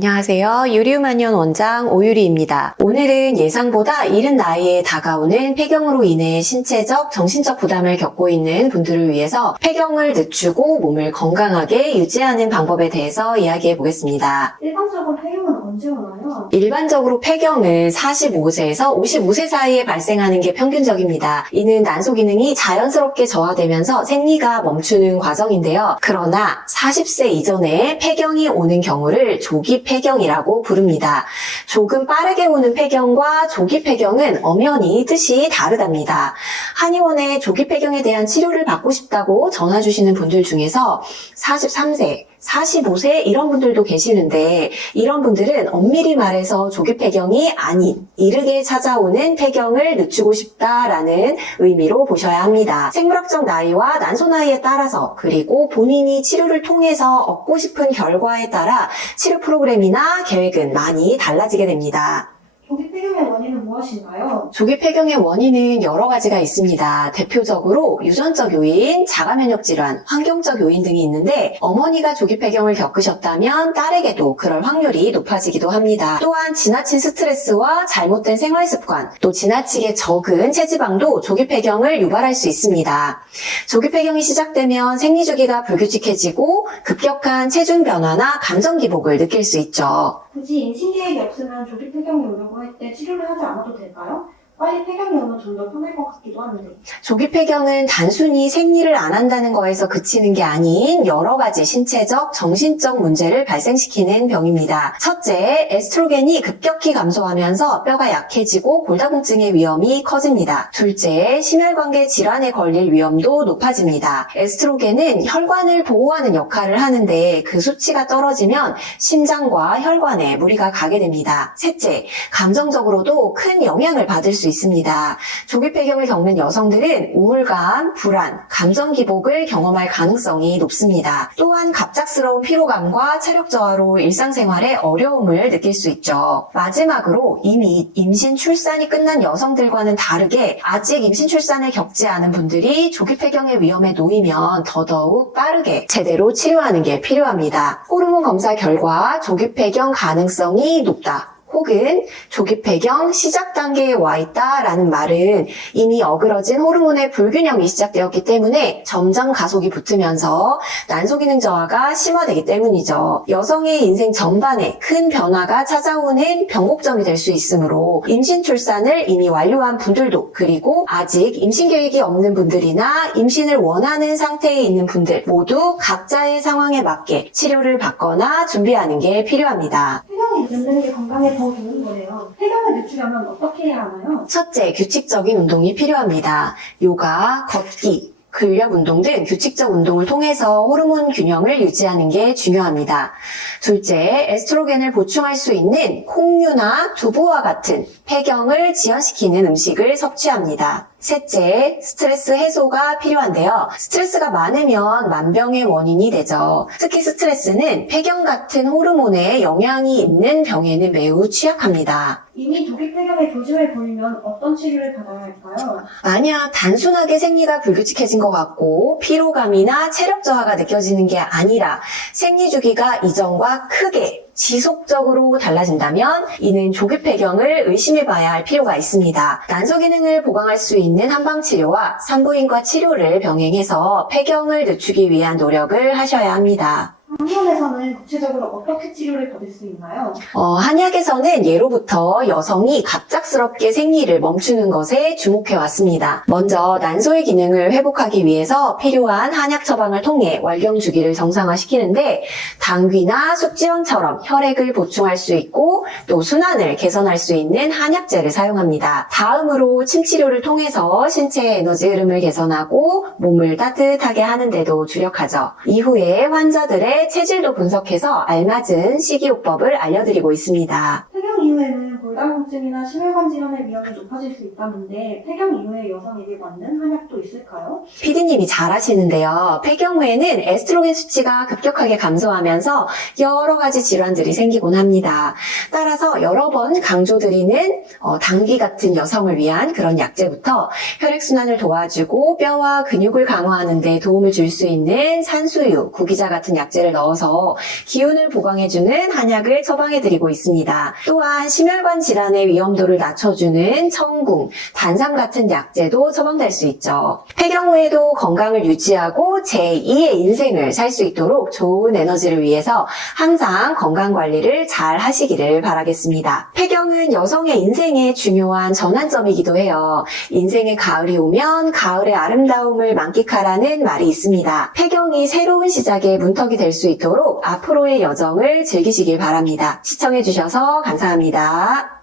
안녕하세요. 유리우마니온 원장 오유리입니다. 오늘은 예상보다 이른 나이에 다가오는 폐경으로 인해 신체적, 정신적 부담을 겪고 있는 분들을 위해서 폐경을 늦추고 몸을 건강하게 유지하는 방법에 대해서 이야기해 보겠습니다. 일반적으로 폐경은 언제 오나요? 일반적으로 폐경은 45세에서 55세 사이에 발생하는 게 평균적입니다. 이는 난소 기능이 자연스럽게 저하되면서 생리가 멈추는 과정인데요. 그러나 40세 이전에 폐경이 오는 경우를 조기 폐경이라고 부릅니다. 조금 빠르게 오는 폐경과 조기 폐경은 엄연히 뜻이 다르답니다. 한의원에 조기 폐경에 대한 치료를 받고 싶다고 전화 주시는 분들 중에서 43세, 45세 이런 분들도 계시는데 이런 분들은 엄밀히 말해서 조기 폐경이 아닌 이르게 찾아오는 폐경을 늦추고 싶다라는 의미로 보셔야 합니다. 생물학적 나이와 난소 나이에 따라서 그리고 본인이 치료를 통해서 얻고 싶은 결과에 따라 치료 프로그램이나 계획은 많이 달라지게 됩니다. 조기 폐경의 원인은 무엇인가요? 조기 폐경의 원인은 여러 가지가 있습니다. 대표적으로 유전적 요인, 자가면역 질환, 환경적 요인 등이 있는데 어머니가 조기 폐경을 겪으셨다면 딸에게도 그럴 확률이 높아지기도 합니다. 또한 지나친 스트레스와 잘못된 생활 습관, 또 지나치게 적은 체지방도 조기 폐경을 유발할 수 있습니다. 조기 폐경이 시작되면 생리주기가 불규칙해지고 급격한 체중 변화나 감정 기복을 느낄 수 있죠. 굳이 임신 계획이 없으면 조기 폐경이 오려고 할 때 치료를 하지 않아도 될까요? 빨리 폐경이 오면 좀 더 편할 것 같기도 하는데. 조기 폐경은 단순히 생리를 안 한다는 거에서 그치는 게 아닌 여러 가지 신체적, 정신적 문제를 발생시키는 병입니다. 첫째, 에스트로겐이 급격히 감소하면서 뼈가 약해지고 골다공증의 위험이 커집니다. 둘째, 심혈관계 질환에 걸릴 위험도 높아집니다. 에스트로겐은 혈관을 보호하는 역할을 하는데 그 수치가 떨어지면 심장과 혈관에 무리가 가게 됩니다. 셋째, 감정적으로도 큰 영향을 받을 수 있습니다. 조기 폐경을 겪는 여성들은 우울감, 불안, 감정 기복을 경험할 가능성이 높습니다. 또한 갑작스러운 피로감과 체력 저하로 일상생활에 어려움을 느낄 수 있죠. 마지막으로 이미 임신 출산이 끝난 여성들과는 다르게 아직 임신 출산을 겪지 않은 분들이 조기 폐경의 위험에 놓이면 더더욱 빠르게 제대로 치료하는 게 필요합니다. 호르몬 검사 결과 조기 폐경 가능성이 높다. 혹은 조기 폐경 시작 단계에 와 있다라는 말은 이미 어그러진 호르몬의 불균형이 시작되었기 때문에 점점 가속이 붙으면서 난소 기능 저하가 심화되기 때문이죠. 여성의 인생 전반에 큰 변화가 찾아오는 변곡점이 될 수 있으므로 임신 출산을 이미 완료한 분들도 그리고 아직 임신 계획이 없는 분들이나 임신을 원하는 상태에 있는 분들 모두 각자의 상황에 맞게 치료를 받거나 준비하는 게 필요합니다. 폐경이 늦는 게 건강에 더 좋은 거래요. 폐경을 늦추려면 어떻게 해야 하나요? 첫째, 규칙적인 운동이 필요합니다. 요가, 걷기, 근력 운동 등 규칙적 운동을 통해서 호르몬 균형을 유지하는 게 중요합니다. 둘째, 에스트로겐을 보충할 수 있는 콩류나 두부와 같은 폐경을 지연시키는 음식을 섭취합니다. 셋째, 스트레스 해소가 필요한데요. 스트레스가 많으면 만병의 원인이 되죠. 특히 스트레스는 폐경 같은 호르몬에 영향이 있는 병에는 매우 취약합니다. 이미 조기 폐경에 조짐을 보이면 어떤 치료를 받아야 할까요? 만약 단순하게 생리가 불규칙해진 것 같고 피로감이나 체력 저하가 느껴지는 게 아니라 생리 주기가 이전과 크게 지속적으로 달라진다면 이는 조기 폐경을 의심해봐야 할 필요가 있습니다. 난소 기능을 보강할 수 있는 한방치료와 산부인과 치료를 병행해서 폐경을 늦추기 위한 노력을 하셔야 합니다. 한의원에서는 구체적으로 어떻게 치료를 받을 수 있나요? 한약에서는 예로부터 여성이 갑작스럽게 생리를 멈추는 것에 주목해 왔습니다. 먼저 난소의 기능을 회복하기 위해서 필요한 한약 처방을 통해 월경 주기를 정상화시키는데 당귀나 숙지황처럼 혈액을 보충할 수 있고 또 순환을 개선할 수 있는 한약재를 사용합니다. 다음으로 침 치료를 통해서 신체의 에너지 흐름을 개선하고 몸을 따뜻하게 하는 데도 주력하죠. 이후에 환자들의 체질도 분석해서 알맞은 식이요법을 알려드리고 있습니다. 폐경 이후에는 골다공증 고지혈증이나 심혈관 질환의 위험이 높아질 수 있다는데 폐경 이후의 여성에게 맞는 한약도 있을까요? PD님이 잘 하시는데요. 폐경 후에는 에스트로겐 수치가 급격하게 감소하면서 여러 가지 질환들이 생기곤 합니다. 따라서 여러 번 강조드리는 당귀 같은 여성을 위한 그런 약재부터 혈액순환을 도와주고 뼈와 근육을 강화하는 데 도움을 줄 수 있는 산수유, 구기자 같은 약재를 넣어서 기운을 보강해주는 한약을 처방해드리고 있습니다. 또한 심혈관 질환의 위험도를 낮춰주는 청궁, 단삼 같은 약재도 처방될 수 있죠. 폐경 후에도 건강을 유지하고 제2의 인생을 살 수 있도록 좋은 에너지를 위해서 항상 건강관리를 잘 하시기를 바라겠습니다. 폐경은 여성의 인생의 중요한 전환점이기도 해요. 인생의 가을이 오면 가을의 아름다움을 만끽하라는 말이 있습니다. 폐경이 새로운 시작의 문턱이 될 수 있도록 앞으로의 여정을 즐기시길 바랍니다. 시청해주셔서 감사합니다.